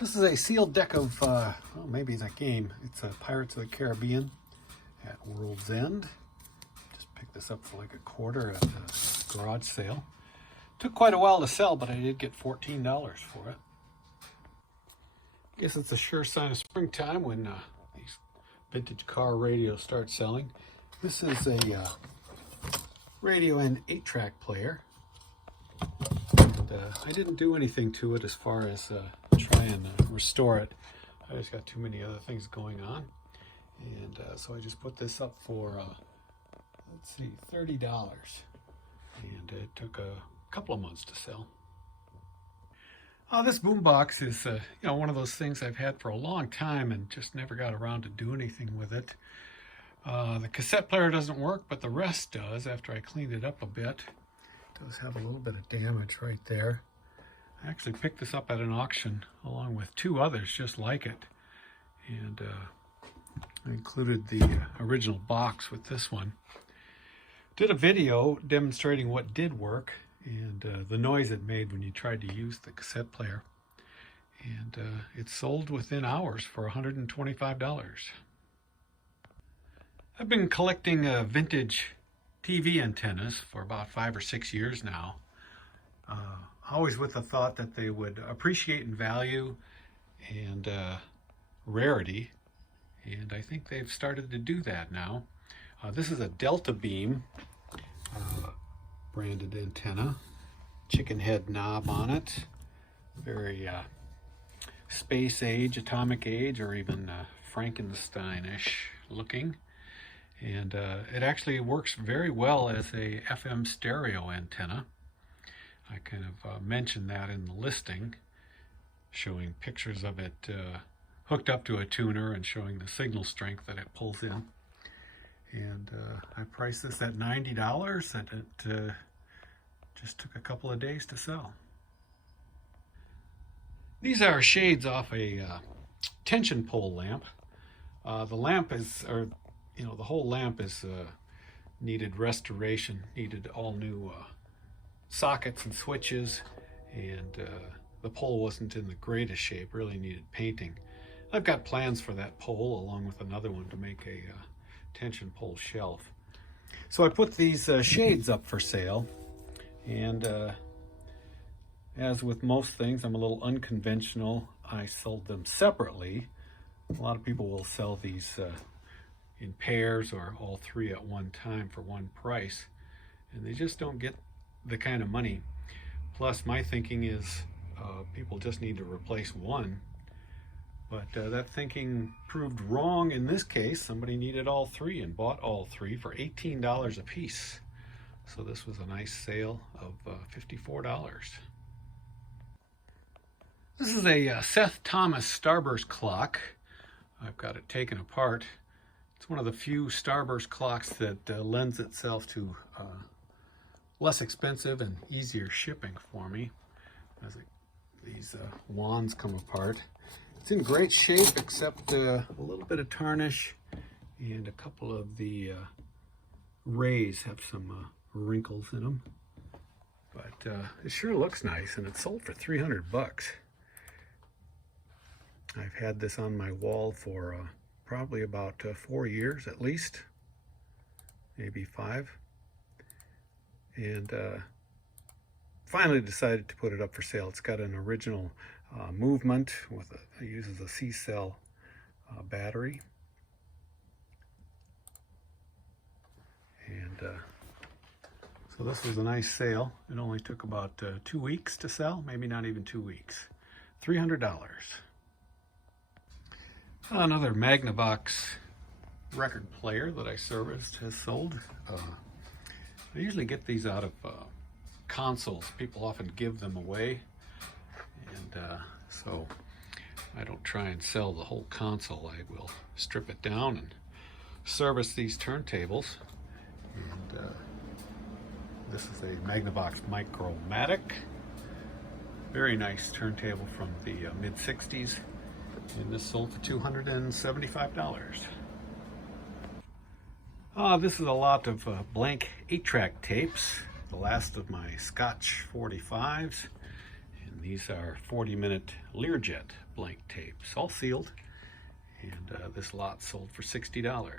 This is a sealed deck of, well, maybe the game. It's Pirates of the Caribbean at World's End. Just picked this up for like $1 at the garage sale. Took quite a while to sell, but I did get $14 for it. I guess it's a sure sign of springtime when these vintage car radios start selling. This is a radio and 8-track player. And I didn't do anything to it as far as try and restore it. I just got too many other things going on. And so I just put this up for, let's see, $30. And it took a couple of months to sell. This Boombox is, one of those things I've had for a long time and just never got around to do anything with it. The cassette player doesn't work, but the rest does after I cleaned it up a bit. It does have a little bit of damage right there. I actually picked this up at an auction along with 2 others just like it. And I included the original box with this one. Did a video demonstrating what did work and the noise it made when you tried to use the cassette player. And it sold within hours for $125. I've been collecting vintage TV antennas for about 5 or 6 years now. Always with the thought that they would appreciate in value and rarity. And I think they've started to do that now. This is a Delta Beam branded antenna. Chicken head knob on it. Very space age, atomic age, or even Frankenstein-ish looking. And it actually works very well as a FM stereo antenna. I kind of mentioned that in the listing, showing pictures of it hooked up to a tuner and showing the signal strength that it pulls in. And I priced this at $90 and it just took a couple of days to sell. These are shades off a tension pole lamp. The lamp is, the whole lamp is needed restoration, needed all new sockets and switches, and the pole wasn't in the greatest shape, really needed painting. I've got plans for that pole along with another one to make a tension pole shelf. So I put these shades up for sale, and as with most things, I'm a little unconventional. I sold them separately. A lot of people will sell these in pairs or all 3 at one time for one price, and they just don't get the kind of money. Plus, my thinking is people just need to replace one, but that thinking proved wrong in this case. Somebody needed all 3 and bought all 3 for $18 a piece. So this was a nice sale of $54. This is a Seth Thomas Starburst clock. I've got it taken apart. It's one of the few Starburst clocks that lends itself to less expensive and easier shipping for me, as these wands come apart. It's in great shape except a little bit of tarnish, and a couple of the rays have some wrinkles in them. But it sure looks nice, and it sold for $300. I've had this on my wall for probably about 4 years at least, maybe 5. And finally decided to put it up for sale. It's got an original movement with it uses a C-cell battery. And so this was a nice sale. It only took about 2 weeks to sell, maybe not even 2 weeks. $300. Another Magnavox record player that I serviced has sold. I usually get these out of consoles. People often give them away, and so I don't try and sell the whole console. I will strip it down and service these turntables. And this is a Magnavox Micro Matic. Very nice turntable from the mid-60s, and this sold for $275. This is a lot of blank 8-track tapes, the last of my Scotch 45s, and these are 40-minute Learjet blank tapes, all sealed. And this lot sold for $60.